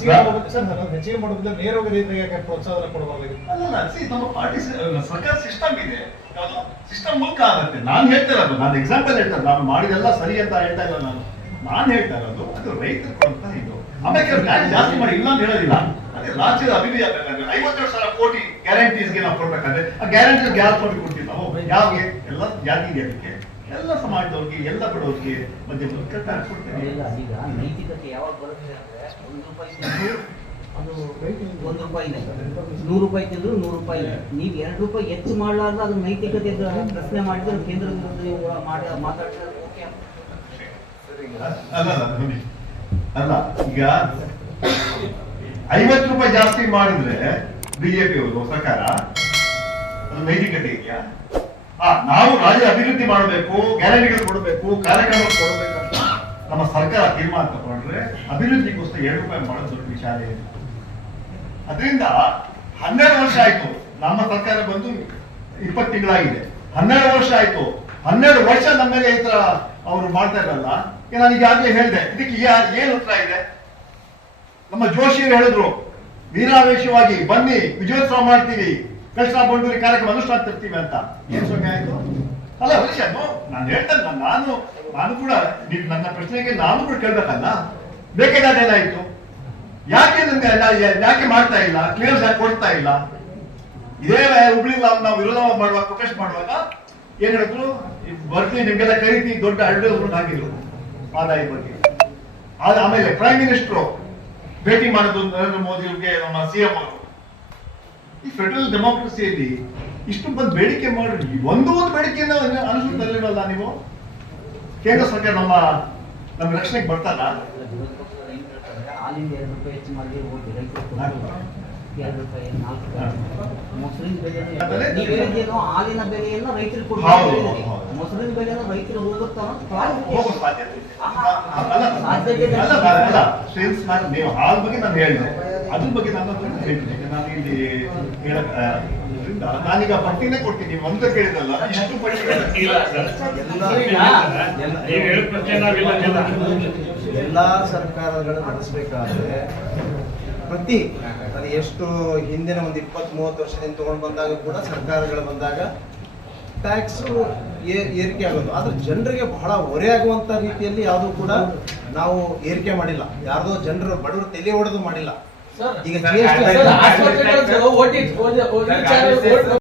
ಹೆಚ್ಚಿಗೆ ಮಾಡೋದಿಲ್ಲ ನೇರವಾಗಿ ರೈತರಿಗೆ ಪ್ರೋತ್ಸಾಹ ಕೊಡಬಾರ್ದು? see, ನಮ್ಮ ಪಾರ್ಟಿ ಸರ್ಕಾರ ಸಿಸ್ಟಮ್ ಇದೆ. ಯಾವುದು? ಸಿಸ್ಟಮ್ ಮೂಲಕ ಆಗುತ್ತೆ. ನಾನು ಹೇಳ್ತಾ ಇರೋದು ನಾನು ಎಕ್ಸಾಂಪಲ್ ಹೇಳ್ತಾ ನಾನು ಮಾಡಿದೆಲ್ಲ ಸರಿ ಅಂತ ಹೇಳ್ತಾ ಇಲ್ಲ ನಾನು. ನಾನು ಹೇಳ್ತಾ ಇರೋದು ಅದು ರೈತರು ಕೊಡ್ತಾ ಇದು. ಆಮೇಲೆ ಜಾಸ್ತಿ ಮಾಡಿ ಇಲ್ಲ ಅಂತ ಹೇಳೋದಿಲ್ಲ. ಅದೇ ರಾಜ್ಯದ ಅಭಿವೃದ್ಧಿ ಆಗ್ಬೇಕಾದ್ರೆ ಐವತ್ತೆರಡು ಸಾವಿರ ಕೋಟಿ ಗ್ಯಾರಂಟೀಸ್ಗೆ ನಾವು ಕೊಡ್ಬೇಕಾದ್ರೆ ಆ ಗ್ಯಾರಂಟಿ ಯಾರು ಕೊಟ್ಟು ಕೊಡ್ತೀವಿ ನಾವು? ಯಾವ್ಗೆ? ಎಲ್ಲ ಜಾತಿ ಅದಕ್ಕೆ? ಎಲ್ಲ ಸಮಾಜದವ್ರಿಗೆ ಎಲ್ಲ ಬಡವರಿಗೆ ಮಧ್ಯೆ ಟ್ಯಾಕ್ಸ್ ಕೊಡ್ತೀವಿ ಇಲ್ಲ, ಈಗ ನೈತಿಕತೆ ಯಾವಾಗ ಬರುತ್ತೆ ಅಂದ್ರೆ ಒಂದು ರೂಪಾಯಿ ತಿಂದ್ರು ಅದು ಒಂದು ರೂಪಾಯಿನೇ ನೂರು ರೂಪಾಯಿ ತಿಂದ್ರು ನೂರು ರೂಪಾಯಿ ನೀವು ಎರಡು ರೂಪಾಯಿ ಹೆಚ್ಚು ಮಾಡಲಾರ್ದ ಅದು ನೈತಿಕತೆ ಪ್ರಶ್ನೆ ಮಾಡಿದ್ರೆ ಕೇಂದ್ರ ವಿರುದ್ಧ ನೀವು ಮಾತಾಡಿದ್ರೆ ಓಕೆ ಅಲ್ಲ ಅಲ್ಲ ಈಗ ಐವತ್ತು ರೂಪಾಯಿ ಜಾಸ್ತಿ ಮಾಡಿದ್ರೆ ಬಿಜೆಪಿ ಅವರು ಸರ್ಕಾರ? ಅದು ನೈತಿಕತೆ ಇದೆಯಾ? ನಾವು ರಾಜ್ಯ ಅಭಿವೃದ್ಧಿ ಮಾಡಬೇಕು ಗ್ಯಾರಂಟಿಗಳು ಕೊಡಬೇಕು ಕಾರ್ಯಕ್ರಮ ಅಂತ ನಮ್ಮ ಸರ್ಕಾರ ತೀರ್ಮಾನ ತಗೊಂಡ್ರೆ ಅಭಿವೃದ್ಧಿಗೋಸ್ಕರ ಎರಡು ರೂಪಾಯಿ ಮಾಡೋದು ದೊಡ್ಡ ವಿಚಾರ ಏನು? ಅದರಿಂದ ಹನ್ನೆರಡು ವರ್ಷ ಆಯ್ತು, ನಮ್ಮ ಸರ್ಕಾರ ಬಂದು ಇಪ್ಪತ್ತು ತಿಂಗಳಾಗಿದೆ. ಹನ್ನೆರಡು ವರ್ಷ ಆಯ್ತು. ಹನ್ನೆರಡು ವರ್ಷ ನಮ್ಮ ಮೇಲೆ ಈ ತರ ಅವರು ಮಾಡ್ತಾ ಇರಲ್ಲ. ನಾನು ಈಗಾಗಲೇ ಹೇಳಿದೆ, ಇದಕ್ಕೆ ಏನು ಉತ್ತರ ಇದೆ? ನಮ್ಮ ಜೋಶಿಯರು ಹೇಳಿದ್ರು, ವೀರಾವೇಶವಾಗಿ ಬನ್ನಿ, ವಿಜಯೋತ್ಸವ ಮಾಡ್ತೀವಿ. ಕೃಷ್ಣ ಬಂಡೂರಿ ಕಾರ್ಯಕ್ರಮ ಅನುಷ್ಠಾನ ತರ್ತೀವಿ ಅಂತ. ಏನ್ ಸೊನ್ನೆ ಆಯ್ತು? ಅಲ್ಲ ಹರೀಶ್ ನಾನು ಹೇಳ್ತೇನೆ, ನಾನು- ನಾನು ಕೂಡ ನೀವು ನನ್ನ ಪ್ರಶ್ನೆಗೆ ನಾನು ಕೂಡ ಕೇಳ್ಬೇಕಲ್ಲ? ಬೇಕಾದಾದೇನಾಯ್ತು ಯಾಕೆ ನನ್ಗೆ ಯಾಕೆ ಮಾಡ್ತಾ ಇಲ್ಲ? ಕ್ಲಿಯರ್ಸ್ ಯಾಕೆ ಕೊಡ್ತಾ ಇಲ್ಲ? ಇದೇ ಹುಬ್ಳಿ ನಾವು ವಿರೋಧ ಮಾಡುವಾಗ ಪ್ರೊಟೆಸ್ಟ್ ಮಾಡುವಾಗ ಏನ್ ಹೇಳಿದ್ರು ಬರ್ತೀವಿ ನಿಮ್ಗೆಲ್ಲ ಕರಿತೀವಿ ದೊಡ್ಡ ಅಡ್ವರ್ಟೈಸ್ಮೆಂಟ್ ಆಗಿದ್ರು, ಆದಾಯ ಬಗ್ಗೆ. ಆಮೇಲೆ ಪ್ರೈಮ್ ಮಿನಿಸ್ಟರ್ ಭೇಟಿ ಮಾಡೋದು ನರೇಂದ್ರ ಮೋದಿ ಅವ್ರಿಗೆ ನಮ್ಮ ಸಿಎಂ ಅವರು. ಈ ಫೆಡರಲ್ ಡೆಮಾಕ್ರಸಿಯಲ್ಲಿ ಇಷ್ಟು ಬಂದು ಬೇಡಿಕೆ ಮಾಡಿ ಒಂದು ಒಂದು ಬೇಡಿಕೆಯನ್ನು ಅನುಸರಿಸಲಿರಲ್ಲ ನೀವು? ಕೇಂದ್ರ ಸರ್ಕಾರ ನಮ್ಮ ನಮ್ಮ ರಕ್ಷಣೆಗೆ ಬರ್ತಾರ ಹಾಲಿಂದ ಎರಡು ರೂಪಾಯಿ ಹೆಚ್ಚು ಮಾಡಿ. ಎರಡು ರೂಪಾಯಿ. ನಾಲ್ಕು ಮೊಸರಿನ ಬೆಲೆಯನ್ನು ಹಾಲಿನ ಬೆಲೆಯನ್ನು ರೈತರು. ಮೊಸರಿನ ಬೆಲೆಯನ್ನು ರೈತರು ಸಾಧ್ಯತೆ ನೀವು ಹಾಲ್ ಬಗ್ಗೆ ನಾನು ಹೇಳಿದೆ. ಅದ್ರ ಬಗ್ಗೆ ನಾನು ಹೇಳ್ತೀನಿ. ನಾನು ಇಲ್ಲಿ ಹೇಳಕ್ ಆ, ಇದ್ರಿಂದ ನಾನೀಗ ಪಟ್ಟಿನೇ ಕೊಟ್ಟಿದ್ದೀನಿ ಒಂದ ಕೇಳಿದಲ್ಲ ಇಷ್ಟು ಪಟ್ಟಿ ಎಲ್ಲಾ ಸರ್ಕಾರಗಳು ನಡೆಸಬೇಕಾದ್ರೆ ಪ್ರತಿ ಅದು ಎಷ್ಟು ಹಿಂದಿನ ಒಂದು ಇಪ್ಪತ್ತ್ ಮೂವತ್ತು ವರ್ಷದಿಂದ ತಗೊಂಡು ಬಂದಾಗ ಕೂಡ ಸರ್ಕಾರಗಳು ಬಂದಾಗ ಟ್ಯಾಕ್ಸ್ ಏರಿಕೆ ಆಗೋದು. ಆದ್ರೆ ಜನರಿಗೆ ಬಹಳ ಹೊರೆ ಆಗುವಂತ ರೀತಿಯಲ್ಲಿ ಯಾವುದು ಕೂಡ ನಾವು ಏರಿಕೆ ಮಾಡಿಲ್ಲ. ಯಾರ್ದೋ ಜನರು ಬಡವರು ತಲೆ ಹೊಡೆದು ಮಾಡಿಲ್ಲ. ಈಗ ಜಿ ಎಸ್ ಟಿ